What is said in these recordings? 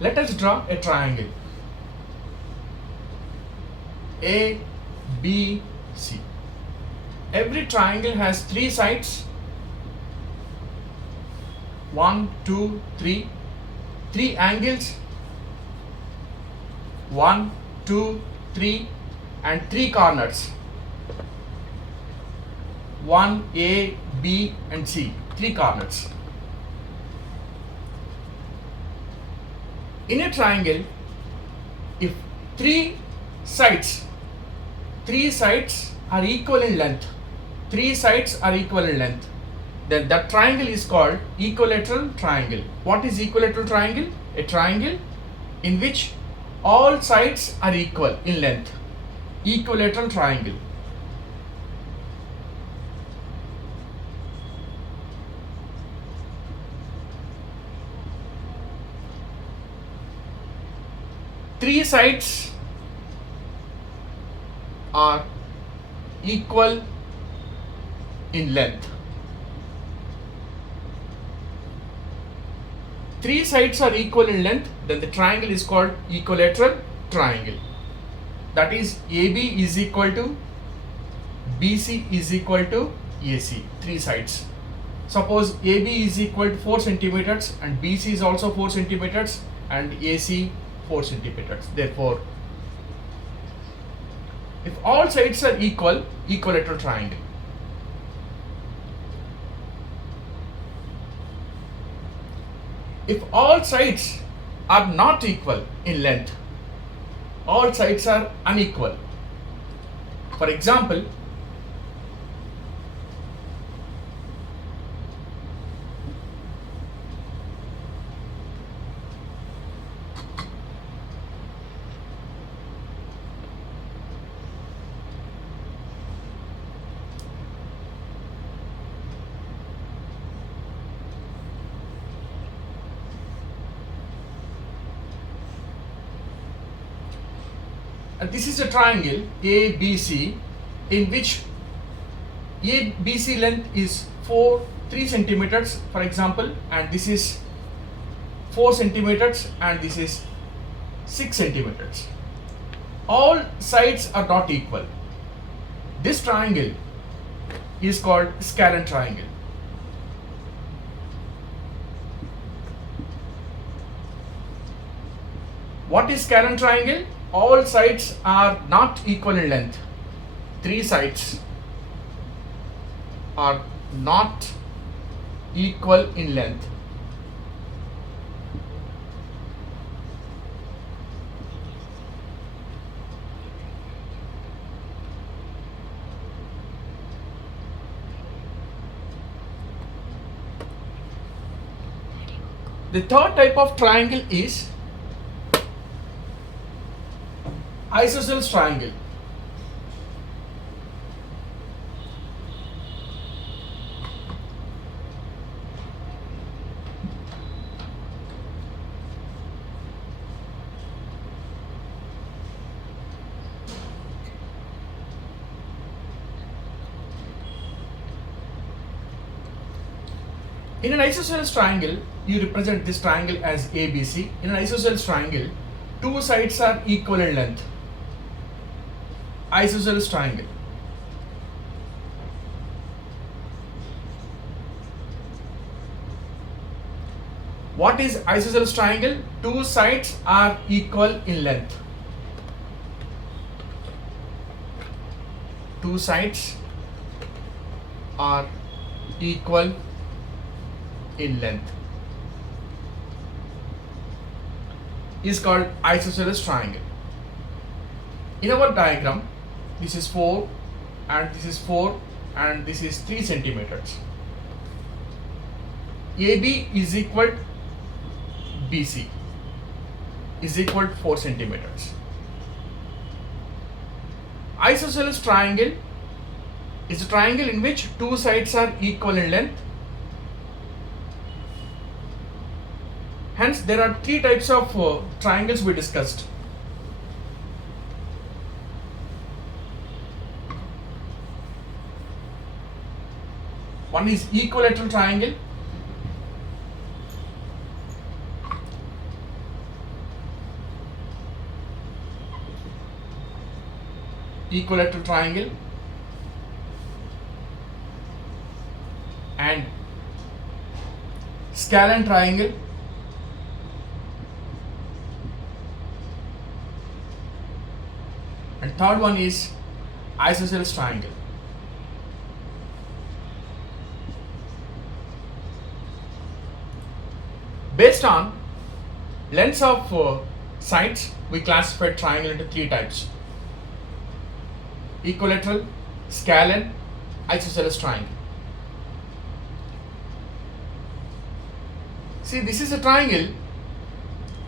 Let us draw a triangle A, B, C. Every triangle has three sides. 1, 2, 3. Three angles. 1, 2, 3, and three corners. 1, A, B, and C. Three corners. In a triangle, if three sides are equal in length, then that triangle is called equilateral triangle. What is equilateral triangle? A triangle in which all sides are equal in length. Equilateral triangle. Three sides are equal in length. Three sides are equal in length, then the triangle is called equilateral triangle. That is, AB is equal to BC is equal to AC. Three sides. Suppose AB is equal to 4 centimeters and BC is also 4 centimeters and AC 4 centimeters. Therefore, if all sides are equal, equilateral triangle. If all sides are not equal in length, all sides are unequal. For example, this is a triangle ABC in which ABC length is 3 centimeters, for example, and this is 4 centimeters and this is 6 centimeters. All sides are not equal. This triangle is called scalene triangle. What is scalene triangle? All sides are not equal in length. Three sides are not equal in length. The third type of triangle is isosceles triangle. In an isosceles triangle, you represent this triangle as ABC. In an isosceles triangle, two sides are equal in length. Isosceles triangle. What is isosceles triangle? Two sides are equal in length. Two sides are equal in length is called isosceles triangle. In our diagram, this is 4 and this is 4 and this is 3 centimeters. AB is equal to BC is equal to 4 centimeters. Isosceles triangle is a triangle in which two sides are equal in length. Hence, there are three types of triangles we discussed. One is equilateral triangle. equilateral triangle, and scalene triangle, and third one is isosceles triangle. Based on lengths of sides, we classify triangle into three types: equilateral, scalene, isosceles triangle. See, this is a triangle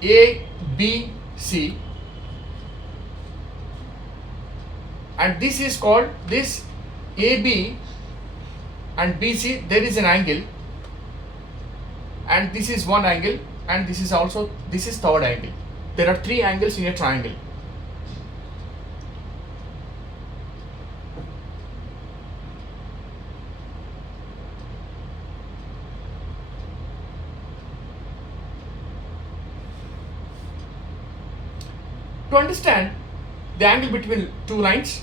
ABC, and this is called, this AB and BC, there is an angle, and this is one angle, and this is also, this is third angle. There are three angles in a triangle. To understand the angle between two lines,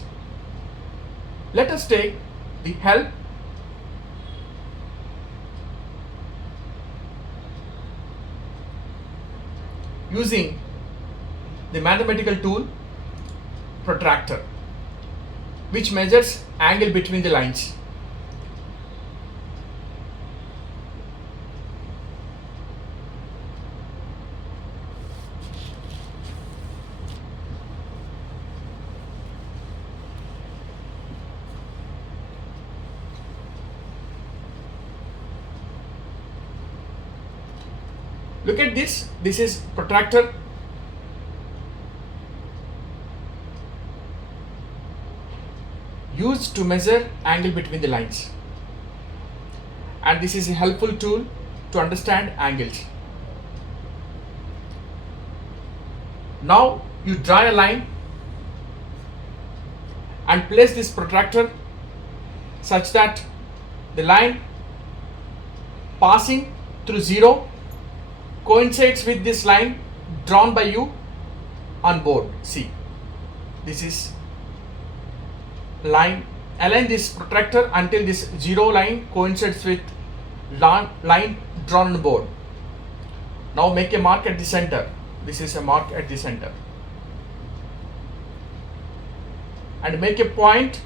let us take the help using the mathematical tool protractor, which measures angle between the lines. Look at this. This is protractor. Used to measure angle between the lines. And this is a helpful tool to understand angles. Now you draw a line and place this protractor such that the line passing through 0 coincides with this line drawn by you on board. See, this is line. Align this protractor until this 0 line coincides with line drawn on board. Now make a mark at the center. This is a mark at the center. And make a point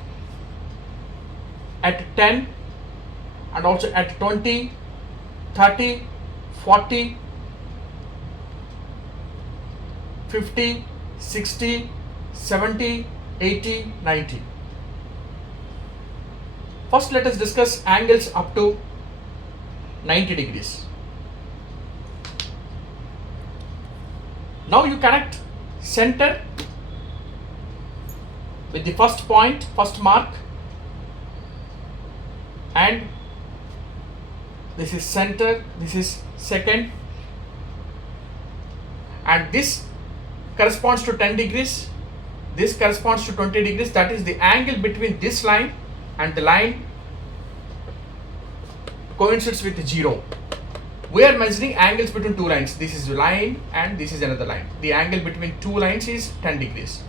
at 10 and also at 20, 30, 40, 50, 60, 70, 80, 90. First, let us discuss angles up to 90 degrees. Now you connect center with the first point, first mark, and this is center, this is second, and this corresponds to 10 degrees, this corresponds to 20 degrees. That is the angle between this line and the line coincides with 0. We are measuring angles between two lines. This is a line and this is another line. The angle between two lines is 10 degrees.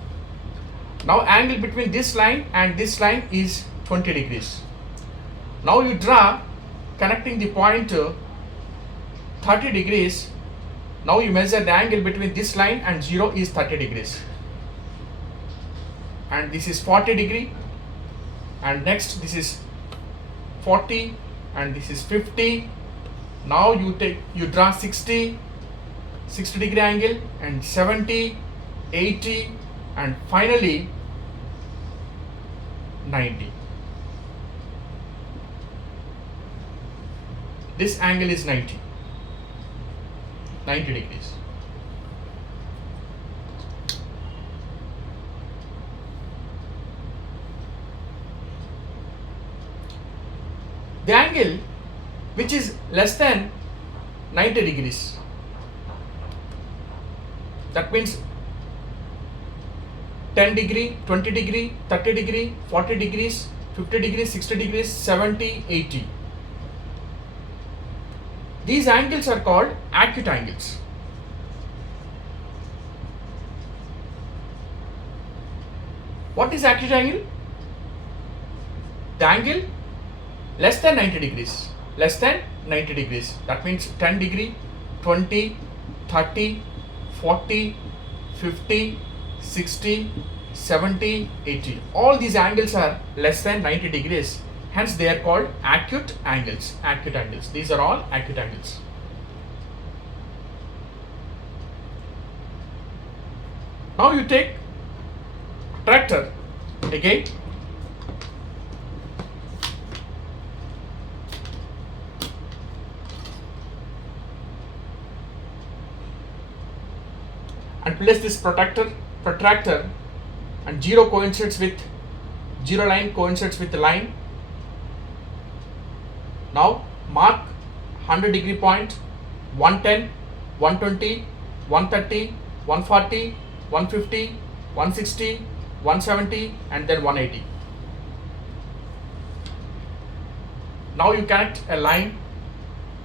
Now angle between this line and this line is 20 degrees. Now you draw connecting the point to 30 degrees. Now you measure the angle between this line and 0 is 30 degrees. And this is 40 degree. And next this is 40 and this is 50. Now you draw 60 degree angle and 70, 80 and finally 90. This angle is 90 degrees. The angle which is less than 90 degrees, that means 10 degree, 20 degree, 30 degree, 40 degrees, 50 degrees, 60 degrees, 70, 80. These angles are called acute angles. What is acute angle? The angle less than 90 degrees. Less than 90 degrees. That means 10 degree, 20, 30, 40, 50, 60, 70, 80. All these angles are less than 90 degrees. Hence they are called acute angles. Acute angles. These are all acute angles. Now you take protractor again. And place this protractor and zero line coincides with the line. Now mark 100 degree point, 110, 120, 130, 140, 150, 160, 170 and then 180. Now you connect a line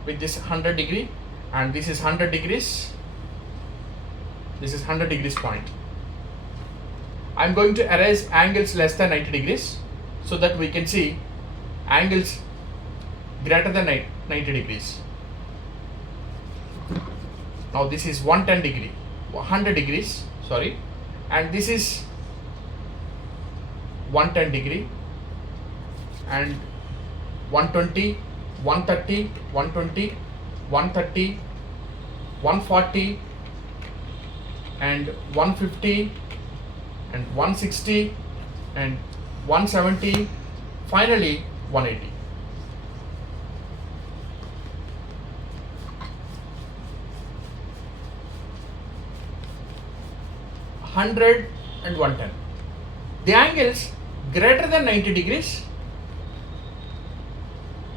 with this 100 degree and this is 100 degrees. This is 100 degrees point. I am going to erase angles less than 90 degrees so that we can see angles greater than 90 degrees. Now this is 110 degree, 100 degrees, sorry, and this is 110 degree and 120, 130, 120, 130, 140 and 150 and 160 and 170, finally 180. And 110. The angles greater than 90 degrees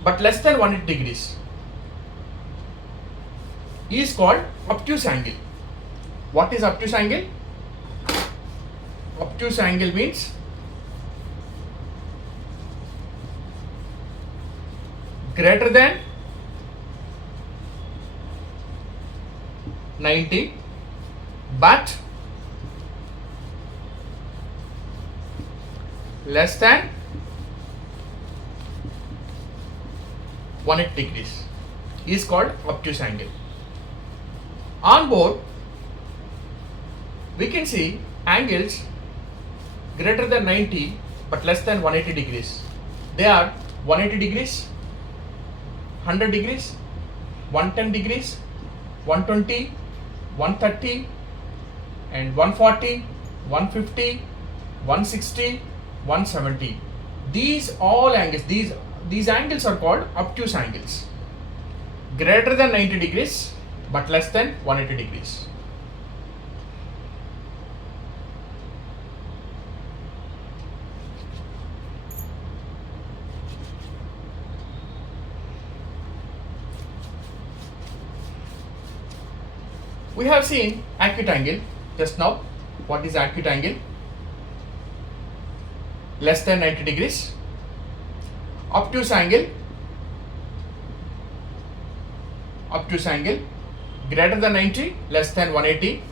but less than 180 degrees is called obtuse angle. What is obtuse angle? Obtuse angle means greater than 90 but less than 180 degrees is called obtuse angle. On board we can see angles greater than 90 but less than 180 degrees. They are 180 degrees, 100 degrees, 110 degrees, 120, 130 and 140, 150, 160, 170. These all angles, these angles are called obtuse angles. Greater than 90 degrees but less than 180 degrees. We have seen acute angle just now. What is acute angle? Less than 90 degrees. Obtuse angle greater than 90, less than 180.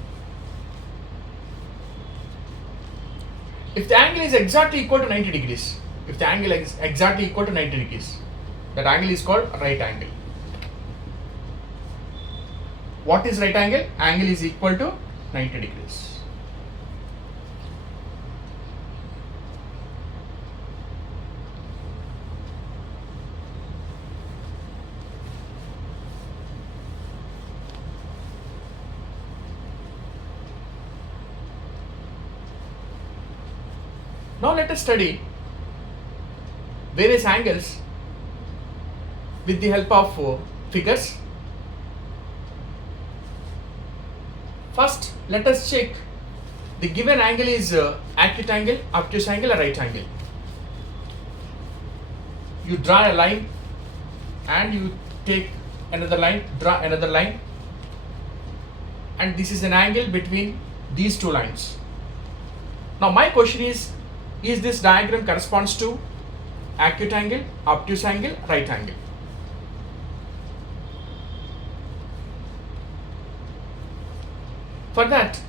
If the angle is exactly equal to 90 degrees, that angle is called right angle. What is right angle? Angle is equal to 90 degrees. Now let us study various angles with the help of figures. First, let us check the given angle is acute angle, obtuse angle or right angle. You draw a line and you take another line, draw another line, and this is an angle between these two lines. Now my question is this diagram corresponds to acute angle, obtuse angle, right angle? For that,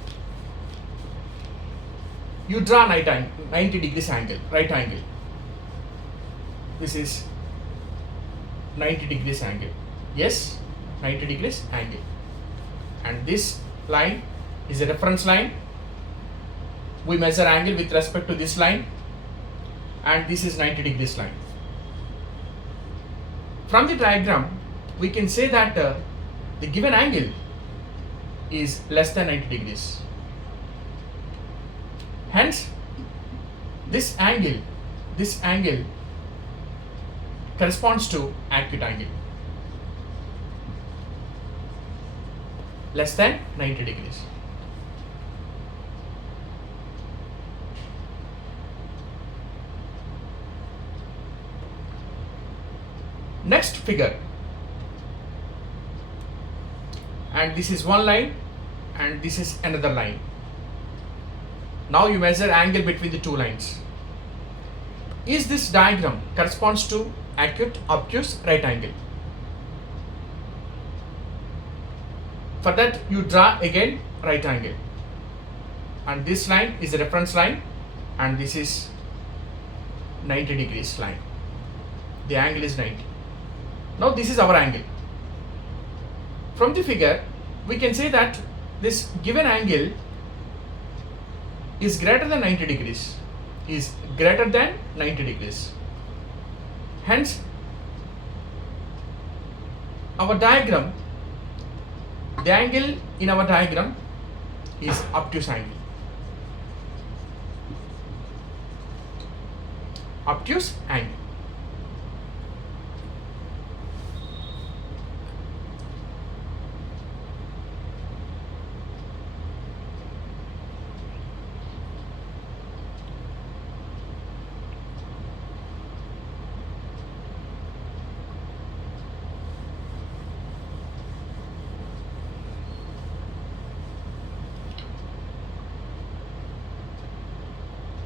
you draw 90 degrees angle, right angle. This is 90 degrees angle. Yes, 90 degrees angle. And this line is a reference line. We measure angle with respect to this line, and this is 90 degrees line. From the diagram, we can say that the given angle is less than 90 degrees. Hence, this angle corresponds to acute angle, less than 90 degrees. Next figure, and this is one line and this is another line. Now you measure angle between the two lines. Is this diagram corresponds to acute, obtuse, right angle? For that you draw again right angle, and this line is a reference line, and this is 90 degrees line. The angle is 90. Now this is our angle. From the figure we can say that this given angle is greater than 90 degrees, is greater than 90 degrees. Hence, our diagram, the angle in our diagram is obtuse angle. Obtuse angle.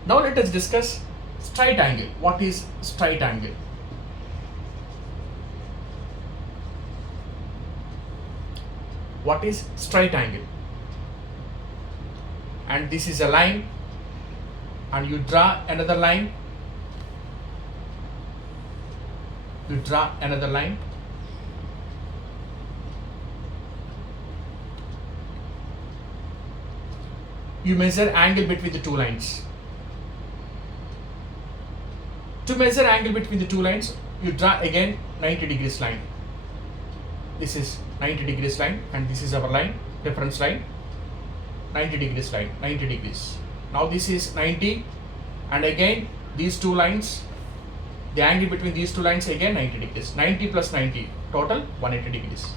Now let us discuss straight angle. What is straight angle? What is straight angle? And this is a line, and you draw another line. You draw another line. You measure angle between the two lines. To measure angle between the two lines, you draw again 90 degrees line. This is 90 degrees line, and this is our line, reference line. 90 degrees line, 90 degrees. Now this is 90, and again these two lines, the angle between these two lines again 90 degrees. 90 plus 90, total 180 degrees.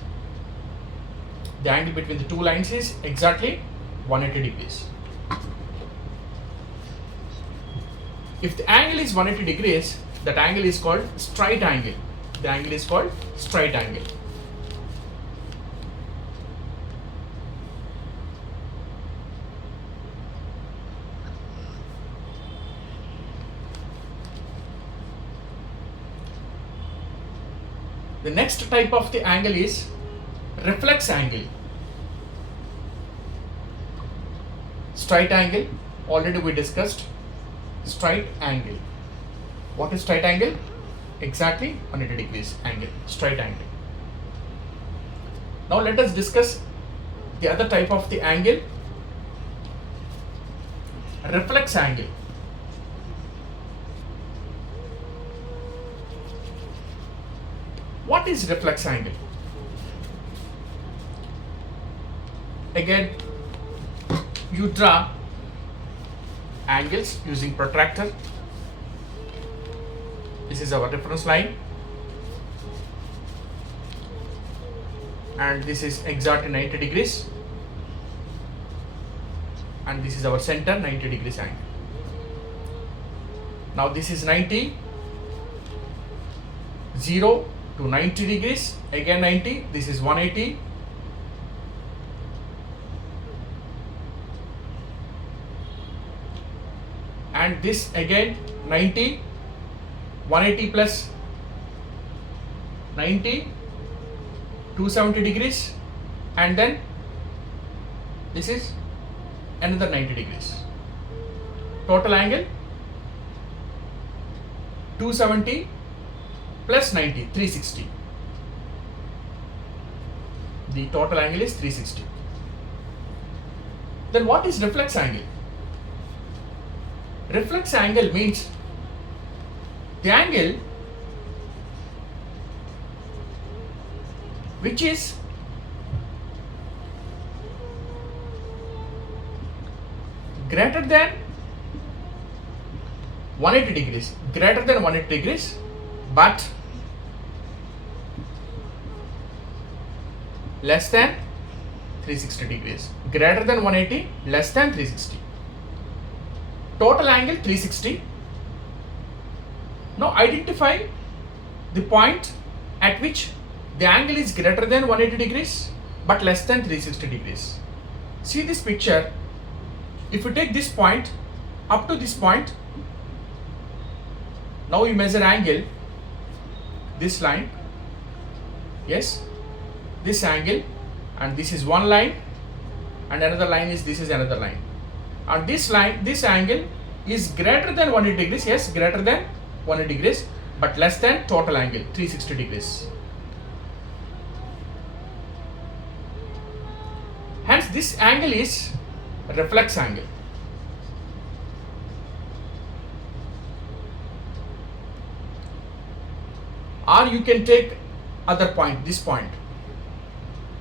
The angle between the two lines is exactly 180 degrees. If the angle is 180 degrees, that angle is called straight angle. The angle is called straight angle. The next type of the angle is reflex angle. Straight angle, already we discussed. Straight angle. What is straight angle? Exactly 180 degrees angle, straight angle. Now let us discuss the other type of the angle, reflex angle. What is reflex angle? Again, you draw angles using protractor. This is our reference line, and this is exactly 90 degrees, and this is our center 90 degrees angle. Now this is 90, 0 to 90 degrees, again 90, this is 180, and this again 90, 180 plus 90, 270 degrees, and then this is another 90 degrees. total angle 270 plus 90, 360. The total angle is 360. Then what is reflex angle? Reflex angle means the angle which is greater than 180 degrees, but less than 360 degrees, greater than 180, less than 360. Total angle 360. Now identify the point at which the angle is greater than 180 degrees but less than 360 degrees. See this picture. If you take this point up to this point, now you measure angle, this line, yes, this angle, and this is one line, and another line is, this is another line, and this line, this angle is greater than 180 degrees, yes, greater than 180 degrees, but less than total angle 360 degrees. Hence this angle is reflex angle. Or you can take other point, this point.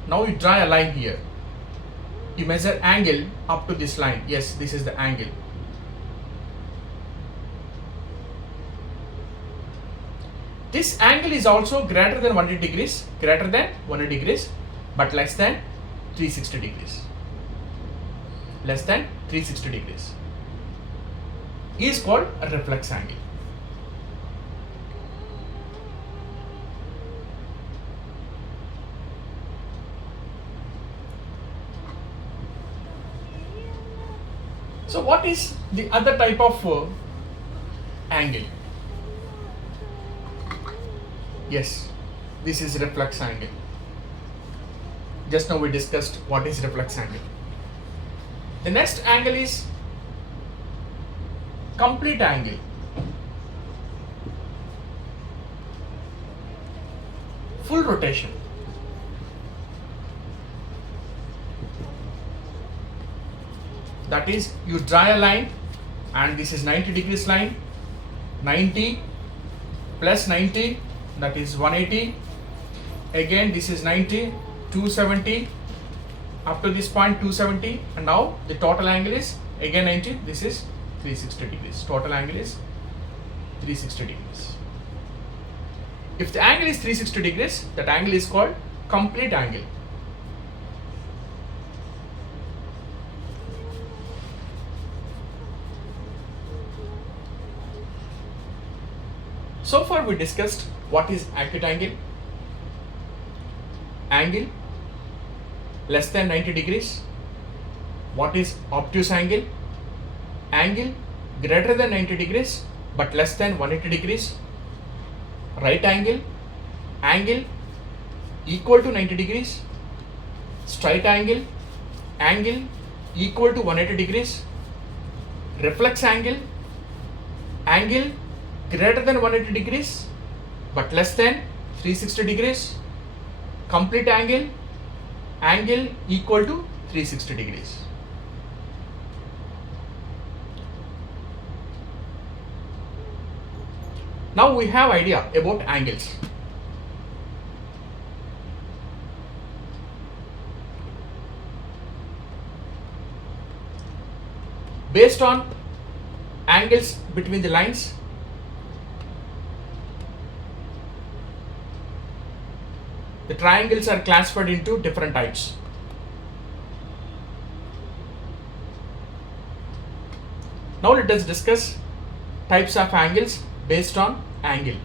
Now you draw a line here. You measure angle up to this line. Yes, this is the angle. This angle is also greater than 180 degrees, but less than 360 degrees. Less than 360 degrees is called a reflex angle. So what is the other type of angle? Yes, this is reflex angle. Just now we discussed what is reflex angle. The next angle is complete angle. Full rotation. That is, you draw a line and this is 90 degrees line, 90 plus 90, that is 180. Again this is 90, 270, up to this point 270, and now the total angle is again 90, this is 360 degrees. Total angle is 360 degrees. If the angle is 360 degrees, that angle is called complete angle. So far we discussed what is acute angle, angle less than 90 degrees, what is obtuse angle, angle greater than 90 degrees but less than 180 degrees, right angle, angle equal to 90 degrees, straight angle, angle equal to 180 degrees, reflex angle, angle greater than 180 degrees but less than 360 degrees, complete angle, angle equal to 360 degrees. Now we have idea about angles. Based on angles between the lines, the triangles are classified into different types. Now let us discuss types of angles based on angle.